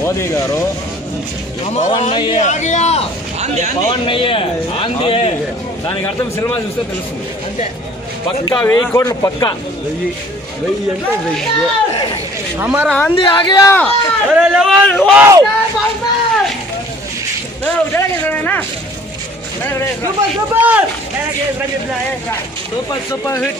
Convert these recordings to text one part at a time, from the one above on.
మోదీ గారు పవన్ నయ్యే ఆంధ్రీ దానికి అర్థం సినిమా చూస్తే తెలుస్తుంది. పక్కా 1000 కోట్లు పక్కా. 1000 అంటే 1000. हमारा आंधी आ गया. अरे level super hit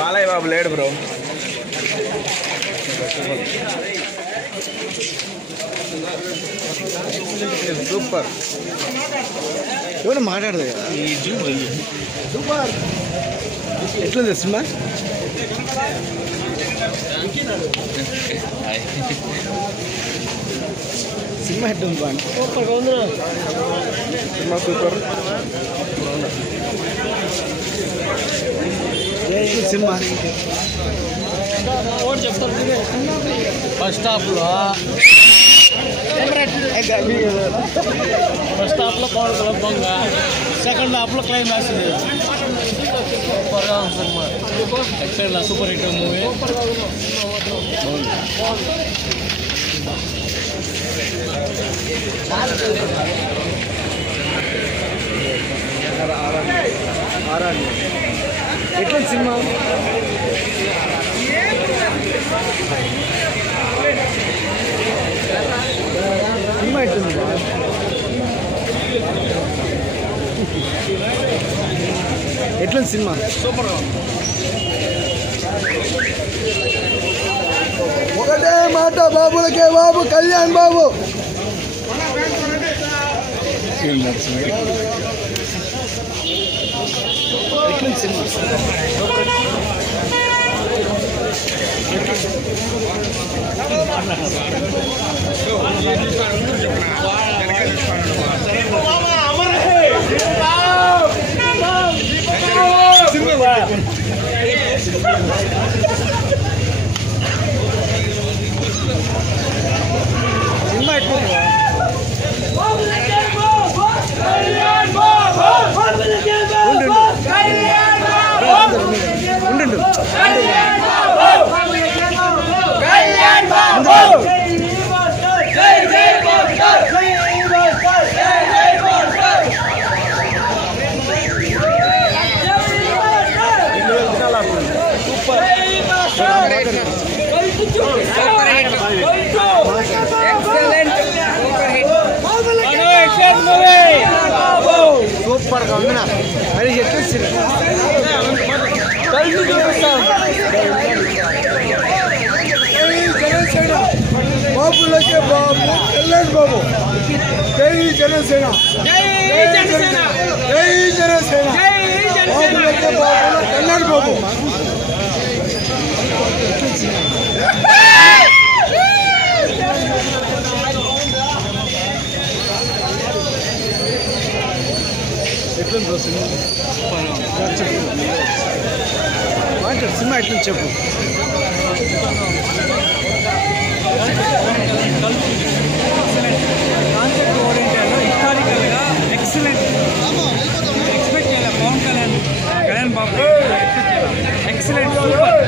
Balayya Babu లేడు బ్రో. సూపర్. ఎవరు మాట్లాడదు సూపర్. ఎట్లుంది సినిమా? సినిమా ఎట్లుంది? సూపర్గా ఉంది సినిమా. Super cinema. ఫస్ట్ హాఫ్లో పవన్ కళ్యాణ్ బొంగ, సెకండ్ హాఫ్లో క్లైమాక్స్ సూపర్గా ఉంది cinema. Excellent, super hit movie. ఎట్లా సినిమా? సినిమా ఎట్లుంది? ఎట్లుంది సినిమా? సూపర్గా ఒకటే మాట బాబులకే బాబు, కళ్యాణ్ బాబు. ఎట్లుంది సినిమా? సినిమా ఎట్లుంది? సూపర్ గా ఉంది. అది చెప్పేసి బాబులకే బాబు, కళ్యాణ్ బాబు. జై జనసేన, జై జనసేన, జై జనసేన. బాబులకే బాబు, కళ్యాణ్ బాబు. ఎట్లుంది సినిమా? మాట్లాడు, సినిమా ఎట్లుంది చెప్పు. కాన్సెప్ట్ ఓరియంటెడ్, హిస్టారికల్గా ఎక్సలెంట్. ఎక్స్పెక్ట్ చేయాలి పవన్ కళ్యాణ్ బాబు. Excellent, super.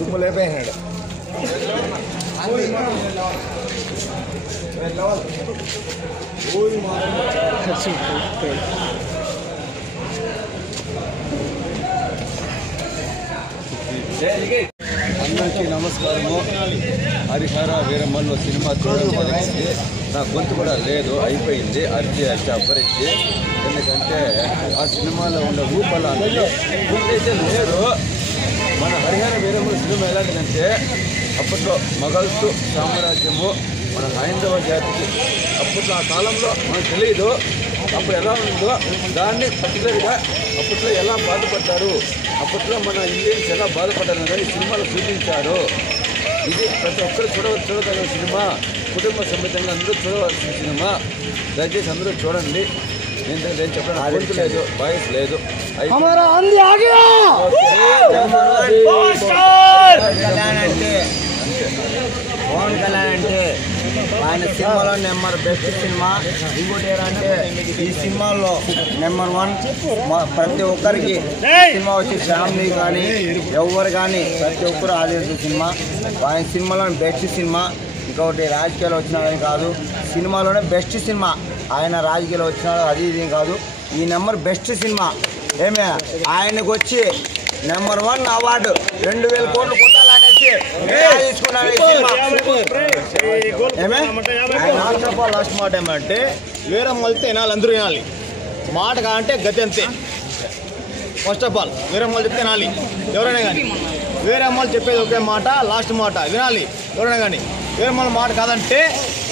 దుమ్ములేపోయినాడు. అందరికీ నమస్కారము. హరిహర వీరమల్లు సినిమా చూడడం జరిగింది. నా గొంతు కూడా లేదు, అయిపోయింది. అర్జీ అప్పరిచ్చి, ఎందుకంటే ఆ సినిమాలో ఉన్న ఊపలాంటి గుర్తైతే లేరు. మన హరిహర వీరమల్లు సినిమా ఎలాంటిదంటే, అప్పట్లో మొఘల్స్ సామ్రాజ్యము మన హైందవ జాతికి అప్పట్లో ఆ కాలంలో మనకు తెలియదు అప్పుడు ఎలా ఉందో దాన్ని పర్టికులర్గా అప్పట్లో ఎలా బాధపడ్డారు, అప్పట్లో మన ఇండియన్స్ ఎలా బాధపడ్డారు అనేది సినిమాలో చూపించారు. ఇది ప్రతి ఒక్కరు చూడదగిన సినిమా, కుటుంబ సమేతంగా అందరూ చూడవలసిన సినిమా. దయచేసి అందరూ చూడండి. నేను చెప్పడం గొంతు లేదు, వాయిస్ లేదు. పవన్ కళ్యాణ్ అంటే ఆయన సినిమాలో నెంబర్ బెస్ట్ సినిమా. ఇంకోటి ఏంటంటే ఈ సినిమాలో నెంబర్ 1 ప్రతి ఒక్కరికి సినిమా వచ్చి ఫ్యామిలీ కానీ ఎవరు కానీ ప్రతి ఒక్కరు ఆదరించే సినిమా. ఆయన సినిమాలో బెస్ట్ సినిమా. ఇంకొకటి రాజకీయాలు వచ్చినా కానీ కాదు, సినిమాలోనే బెస్ట్ సినిమా. ఆయన రాజకీయాలు వచ్చినా అది ఇది కాదు, ఈ నెంబర్ బెస్ట్ సినిమా. ఏమే ఆయనకు వచ్చి నెంబర్ 1 అవార్డు 2000 కోట్లు కొట్టాలనేసి తీసుకున్నాడు. లాస్ట్ మాట ఏమంటే వేరే మళ్ళీ వినాలి, అందరూ వినాలి. మాట కాదంటే గతి అంతే. ఫస్ట్ ఆఫ్ ఆల్ వేరే మళ్ళీ చెప్తే వినాలి ఎవరైనా కానీ. వేరే అమ్మలు చెప్పేది ఒకే మాట, లాస్ట్ మాట వినాలి ఎవరైనా కానీ. వేరే మళ్ళీ మాట కాదంటే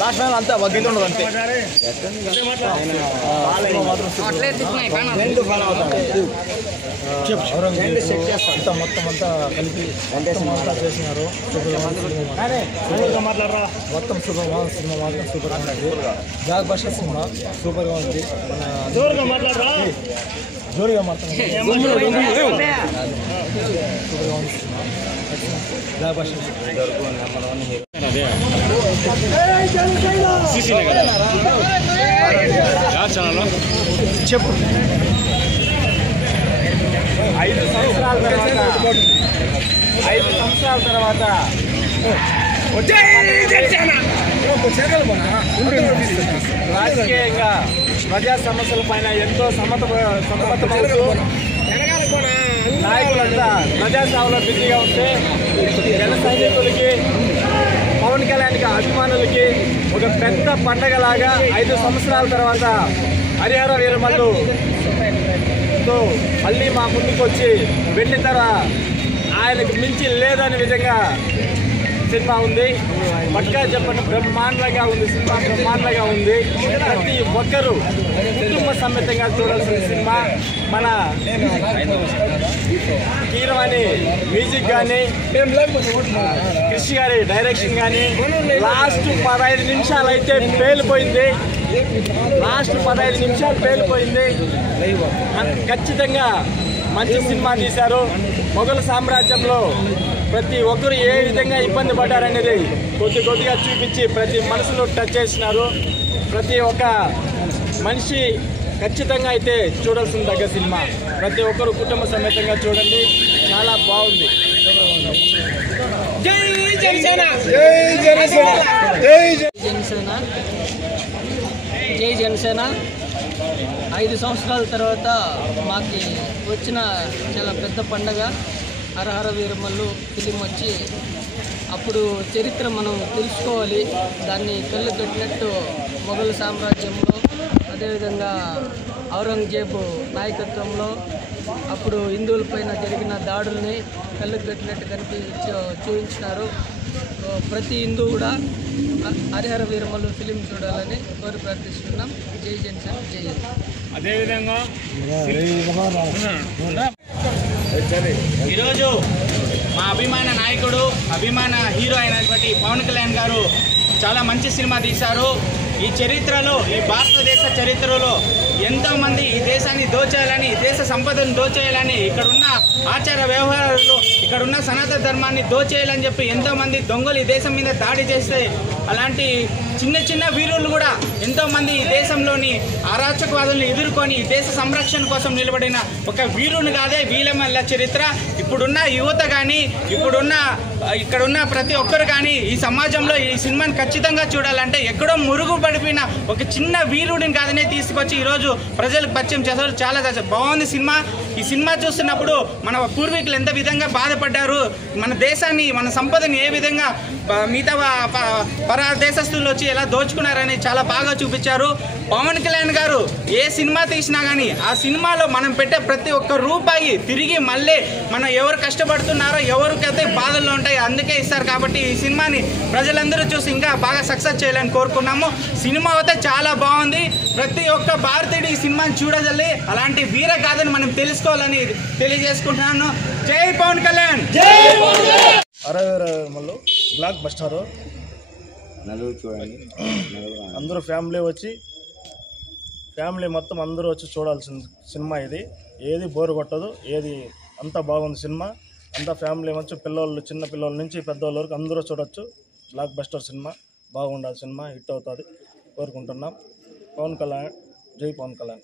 లాస్ట్ మాట అంతా వగ్గింత ఉండదు అంతే. మొత్తం అంతా కలిపి చేసినారు. మాట్లాడరా మొత్తం సూపర్ సినిమా మాత్రం సూపర్ ఉంది. బ్లాక్ బస్టర్ సినిమా సూపర్గా ఉంది. మన జోరుగా మాట్లాడరా, జోరుగా మాట్లాడారు. సూపర్గా ఉంది సినిమా. బ్లాక్ బస్టర్ చెప్పు. 5 సంవత్సరాల తర్వాత రాజకీయంగా ప్రజా సమస్యల పైన ఎంతో సతమతమవుతూ నాయకులంతా ప్రజాసేవలో బిజీగా ఉంటే జన సైనికులకి, పవన్ కళ్యాణ్ అభిమానులకి ఒక పెద్ద పండగలాగా 5 సంవత్సరాల తర్వాత హరిహర వీరమల్లు మళ్ళీ మా ముందుకు వచ్చి వెండితెర ఆయనకు మించి లేదని విధంగా సినిమా ఉంది. పక్కా చెప్పండి, బ్రహ్మాండంగా ఉంది సినిమా, బ్రహ్మాండంగా ఉంది. ప్రతి ఒక్కరూ కుటుంబ సమేతంగా చూడాల్సిన సినిమా. మన కీరవాణి మ్యూజిక్ కానీ, కృషి గారి డైరెక్షన్ కానీ, లాస్ట్ 15 నిమిషాలు అయితే పేలిపోయింది. లాస్ట్ 15 నిమిషాలు పేలిపోయింది. ఖచ్చితంగా మంచి సినిమా తీశారు. మొఘల్ సామ్రాజ్యంలో ప్రతి ఒక్కరు ఏ విధంగా ఇబ్బంది పడ్డారనేది కొద్దిగా చూపించి ప్రతి మనసులో టచ్ చేసినారు. ప్రతి ఒక్క మనిషి ఖచ్చితంగా అయితే చూడాల్సిన దగ్గర సినిమా. ప్రతి ఒక్కరు కుటుంబ సమేతంగా చూడండి, చాలా బాగుంది. జై జనసేన, జై జనసేన, జై జనసేన, జై జనసేన. 5 సంవత్సరాల తర్వాత మాకు వచ్చిన చాలా పెద్ద పండగ హరహర వీరమల్లు ఫిలిం వచ్చి. అప్పుడు చరిత్ర మనం తెలుసుకోవాలి. దాన్ని కళ్ళు కట్టినట్టు మొఘల్ సామ్రాజ్యంలో, అదేవిధంగా ఔరంగజేబు నాయకత్వంలో అప్పుడు హిందువులపైన జరిగిన దాడుల్ని కళ్ళు కట్టినట్టు చూపించినారు. ప్రతి హిందువు కూడా హరిహర వీరమల్లు ఫిలిం చూడాలని కోరి ప్రార్థిస్తున్నాం. జై జనసేన, జై హింద్. అదేవిధంగా ఈరోజు మా అభిమాన నాయకుడు, అభిమాన హీరో అయినటువంటి పవన్ కళ్యాణ్ గారు చాలా మంచి సినిమా తీశారు. ఈ చరిత్రలో, ఈ భారతదేశ చరిత్రలో ఎంతోమంది ఈ దేశాన్ని దోచేయాలని, ఈ దేశ సంపదను దోచేయాలని, ఇక్కడున్న ఆచార వ్యవహారాలు, ఇక్కడున్న సనాతన ధర్మాన్ని దోచేయాలని చెప్పి ఎంతోమంది దొంగలు ఈ దేశం మీద దాడి చేస్తే, అలాంటి చిన్న వీరులు కూడా ఎంతోమంది ఈ దేశంలోని అరాచకవాదులను ఎదుర్కొని ఈ దేశ సంరక్షణ కోసం నిలబడిన ఒక వీరుని కాదే వీలమల్ల చరిత్ర. ఇప్పుడున్న యువత కానీ, ఇక్కడున్న ప్రతి ఒక్కరు కానీ ఈ సమాజంలో ఈ సినిమాని ఖచ్చితంగా చూడాలంటే ఎక్కడో మురుగుపడిపోయిన ఒక చిన్న వీరుడిని కాదనే తీసుకొచ్చి ఈరోజు ప్రజలకు పరిచయం చేశారు. చాలా బాగుంది సినిమా. ఈ సినిమా చూస్తున్నప్పుడు మన పూర్వీకులు ఎంత విధంగా బాధపడ్డారు, మన దేశాన్ని మన సంపదని ఏ విధంగా మిగతా పర దేశస్తులు వచ్చి ఎలా దోచుకున్నారని చాలా బాగా చూపించారు. పవన్ కళ్యాణ్ గారు ఏ సినిమా తీసినా కానీ ఆ సినిమాలో మనం పెట్టే ప్రతి ఒక్క రూపాయి తిరిగి మళ్ళీ మనం ఎవరు కష్టపడుతున్నారో ఎవరికైతే బాధల్లో ఉంటాయి అందుకే ఇస్తారు. కాబట్టి ఈ సినిమాని ప్రజలందరూ చూసి ఇంకా బాగా సక్సెస్ చేయాలని కోరుకున్నాము. సినిమా అయితే చాలా బాగుంది. ప్రతి ఒక్క భారతీయుడు ఈ సినిమాని చూడజల్లి అలాంటి వీర గాథని మనం తెలుసుకోవాలని తెలియజేసుకుంటున్నాను. జై పవన్ కళ్యాణ్. మళ్ళీ బ్లాక్ బస్టర్ నలుగురు చూడండి, అందరూ ఫ్యామిలీ వచ్చి ఫ్యామిలీ మొత్తం అందరూ వచ్చి చూడాల్సిన సినిమా ఇది. ఏది బోరు కొట్టదు, ఏది అంతా బాగుంది సినిమా. అంతా ఫ్యామిలీ వచ్చి పిల్లలు చిన్న పిల్లల నుంచి పెద్దవాళ్ళ వరకు అందరూ చూడొచ్చు. బ్లాక్ బస్టర్ సినిమా బాగుండాలి, సినిమా హిట్ అవుతుంది కోరుకుంటున్నాం. పవన్ కళ్యాణ్, జై పవన్ కళ్యాణ్.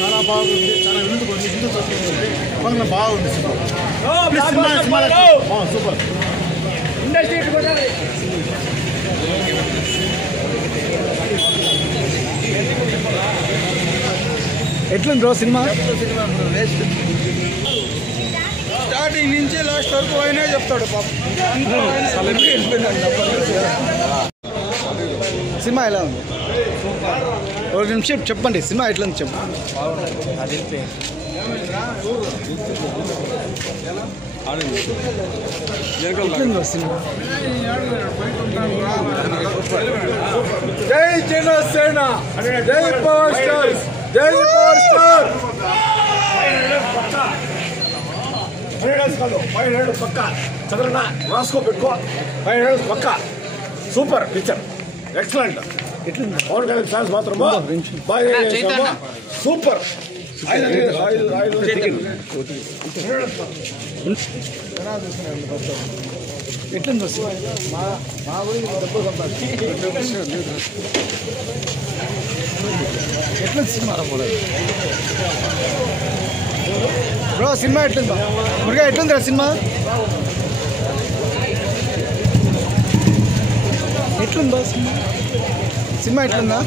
చాలా బాగుంది, చాలా విందుకు బాగుంది సూపర్. ఎట్లుంది బ్రో సినిమా? స్టార్టింగ్ నుంచి లాస్ట్ వరకు అయినా చెప్తాడు పాపం. సినిమా ఎలా ఉంది? ఒక నిమిషం చెప్పండి, సినిమా ఎట్లా ఉంది చెప్పండి. జై జనసేన, జై పవర్ స్టార్, జై పవర్ స్టార్. $500 పక్కా చదరనా రాసుకో పెట్టుకో. $500 పక్కా. Super picture, excellent. Pawan Kalyan fans మాత్రం బాగా సూపర్. ఎట్లుంది మా గురించి డబ్బులు ఎట్లుంది సినిమా బ్రో? సినిమా ఎట్లుందా మురుగా? ఎట్లుందిరా సినిమా? ఎట్లుందా సినిమా? సినిమా ఎట్లుందా?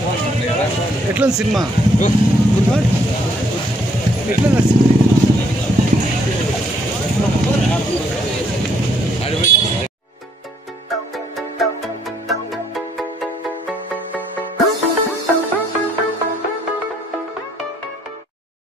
ఎట్లుంది సినిమా? ఎట్లుందా సినిమా?